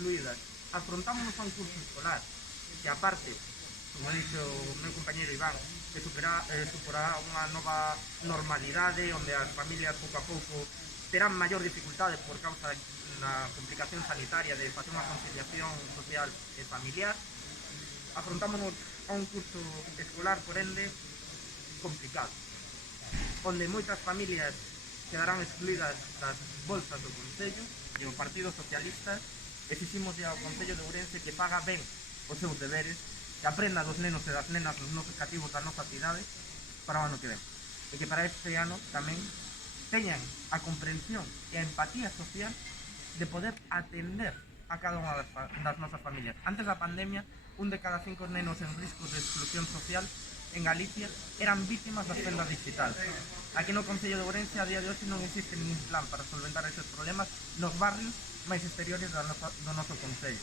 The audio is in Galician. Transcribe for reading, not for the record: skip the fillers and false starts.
excluídas. Afrontámonos a un curso escolar que, aparte, como dixo o meu compañeiro Iván, que suporá unha nova normalidade onde as familias pouco a pouco terán maior dificultade por causa da complicación sanitaria de facer unha conciliación social e familiar. Afrontámonos a un curso escolar, por ende, complicado, onde moitas familias quedarán excluídas das bolsas do Concello, e o Partido Socialista exiximos ao Concello de Ourense que faga ben os seus deberes, que aprenda dos nenos e das nenas nos nosos cativos da nosa cidade para o ano que ven, e que para este ano tamén teñan a comprensión e a empatía social de poder atender a cada unha das nosas familias. Antes da pandemia, un de cada 5 nenos en risco de exclusión social en Galicia eran vítimas das tendas digitais. Aquí no Concello de Ourense a día de hoxe non existe ningún plan para solventar eses problemas nos barrios máis exteriores do noso Concello.